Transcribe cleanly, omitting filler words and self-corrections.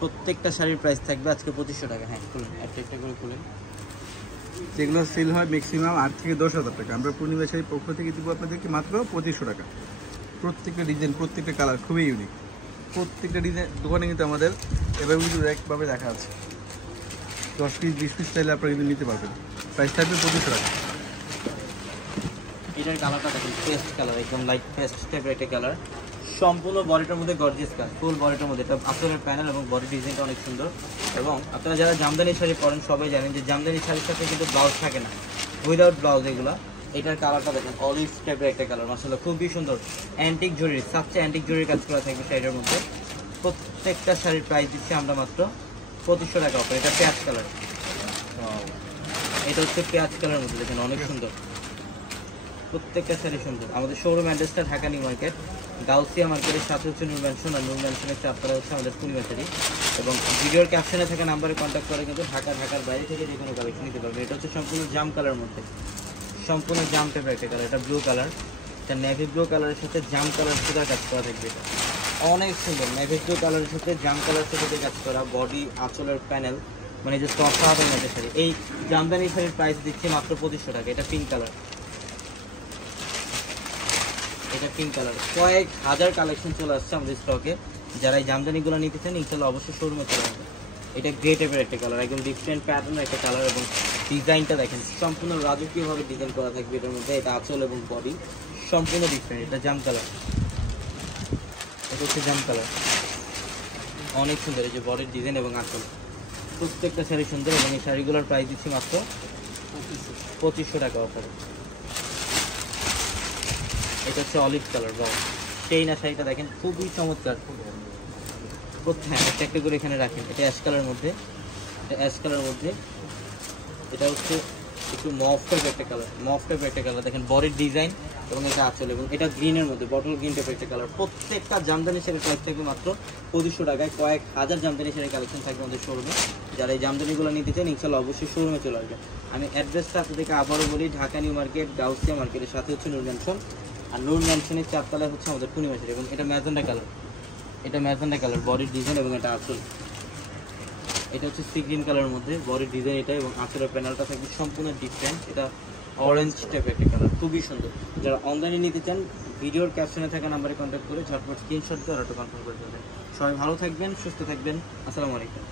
প্রত্যেকটা শাড়ির প্রাইস থাকবে আজকে 2500 টাকা। হ্যাঁ খুলেন, একটা একটা করে খুলেন। যেগুলো সেল হয় ম্যাক্সিমাম 8 থেকে 10,000 টাকা, আমরা পূর্ণিমা শাড়ির পক্ষ থেকে দিব আপনাদেরকে মাত্র 2500 টাকা। প্রত্যেকটা ডিজাইন, প্রত্যেকটা কালার খুবই ইউনিক। প্রত্যেকটা ডিজাইন দোকানে কিন্তু আমাদের এভাবে কিন্তু একভাবে দেখা আছে। 10 পিস 20 পিস চাইলে আপনারা কিন্তু নিতে পারবেন। প্রাইস থাকবে 2500 টাকা। এটার কালারটা দেখুন, পেস্ট কালার, একদম লাইট পেস্ট টাইপের একটা কালার। সম্পূর্ণ বডিটার মধ্যে গর্জিয়াস কাজ, ফুল বডিটার মধ্যে। এটা আঁচলের প্যানেল এবং বডি ডিজাইনটা অনেক সুন্দর। এবং আপনারা যারা জামদানি শাড়ি পরেন সবাই জানেন যে জামদানি শাড়ির সাথে কিন্তু ব্লাউজ থাকে না, উইদাউট ব্লাউজ এগুলো। এটার কালারটা দেখেন, অলিভ টাইপের একটা কালার, মাশাআল্লাহ খুবই সুন্দর। অ্যান্টিক জরির, সবচেয়ে অ্যান্টিক জরির কাজ করা থাকবে শাড়িটার মধ্যে। প্রত্যেকটা শাড়ির প্রাইস দিচ্ছি আমরা মাত্র 2500 টাকা অফার। এটা পেঁয়াজ কালার, এটা হচ্ছে পেঁয়াজ কালারের মধ্যে, দেখেন অনেক সুন্দর। প্রত্যেকটা শাড়ি সুন্দর। আমাদের শোরুম অ্যাড্রেসটা ঢাকা নিউ মার্কেট, গাউসিয়া মার্কেটের সাথে হচ্ছে নূর ম্যানশন, আর নূর ম্যানশনের চারতলা হচ্ছে আমাদের পূর্ণিমা শাড়ি। এবং ভিডিওর ক্যাপশনে থাকা নাম্বারে কন্ট্যাক্ট করে কিন্তু ঢাকার বাইরে থেকে যে কোনো কালেকশন নিতে পারবে। এটা হচ্ছে সম্পূর্ণ জাম কালারের মধ্যে, সম্পূর্ণ জাম টাইপের একটা কালার। এটা ব্লু কালার, এটা নেভি ব্লু কালারের সাথে জাম কালার সুতার কাজ করা থাকবে। এটা অনেক সুন্দর, নেভি ব্লু কালারের সাথে জাম কালার সাথে কাজ করা, বডি আঁচলের প্যানেল, মানে যে অসাধারণ একটা শাড়ি। এই জামদানি শাড়ির প্রাইস দিচ্ছি মাত্র 2500 টাকা। এটা পিঙ্ক কালার, এটা পিঙ্ক কালার। কয়েক হাজার কালেকশন চলে আসছে আমাদের স্টকে। যারা এই জামদানিগুলো নিতে চান ইনশাআল্লাহ অবশ্যই শোরুমে চলে আসবে। এটা গ্রে টাইপের একটা কালার, একদম ডিফারেন্ট প্যাটার্নের একটা কালার। এবং ডিজাইনটা দেখেন, সম্পূর্ণ রাজকীয়ভাবে ডিজাইন করা থাকবে এটার মধ্যে। এটা আঁচল এবং বডি সম্পূর্ণ ডিফারেন্ট। এটা জাম কালার, এটা হচ্ছে জাম কালার, অনেক সুন্দর। এই যে বডির ডিজাইন এবং আঁচল, প্রত্যেকটা শাড়ি সুন্দর। এবং এই শাড়িগুলোর প্রাইস দিচ্ছি মাত্র 2500 টাকা অফারে। এটা হচ্ছে অলিভ কালার, বা সেই না শাড়িটা দেখেন খুবই চমৎকার। হ্যাঁ একটা একটা করে এখানে রাখেন। এটা অ্যাশ কালারের মধ্যে, এটা অ্যাশ কালারের মধ্যে, এটা হচ্ছে একটু মফ টাইপের একটা কালার, মফ টাইপের একটা কালার। দেখেন বডির ডিজাইন এবং এটা আঁচল, এবং এটা গ্রিনের মধ্যে, বটল গ্রিন টাইপের একটা কালার। প্রত্যেকটা জামদানি শাড়ির প্রাইস থাকবে মাত্র 2500 টাকায়। কয়েক হাজার জামদানি শাড়ির কালেকশন থাকবে আমাদের শোরুমে। যারা এই জামদানিগুলো নিতে চান ইনশাআল্লাহ অবশ্যই শোরুমে চলে আসবে। আমি অ্যাড্রেসটা আপনাদেরকে আবারও বলি, ঢাকা নিউ মার্কেট, গাউসিয়া মার্কেটের সাথে হচ্ছে নূর ম্যানশন, আর নূর ম্যানশনের চারতলায় হচ্ছে আমাদের পূর্ণিমা শাড়ি। এবং এটা ম্যাজেন্ডা কালার, এটা ম্যাজেন্ডা কালার, বডির ডিজাইন এবং এটা আঁচল। এটা হচ্ছে সি গ্রিন কালারের মধ্যে বডির ডিজাইন এটা, এবং আঁচলের প্যানেলটা থাকবে সম্পূর্ণ ডিফারেন্ট। এটা অরেঞ্জ টাইপের একটা কালার, খুবই সুন্দর। যারা অনলাইনে নিতে চান ভিডিওর ক্যাপশনে থাকা নাম্বারে কন্ট্যাক্ট করে ঝটপট স্ক্রিনশট দিয়ে অর্ডারটা কনফার্ম করে দেবেন। সবাই ভালো থাকবেন, সুস্থ থাকবেন। আসসালামু আলাইকুম।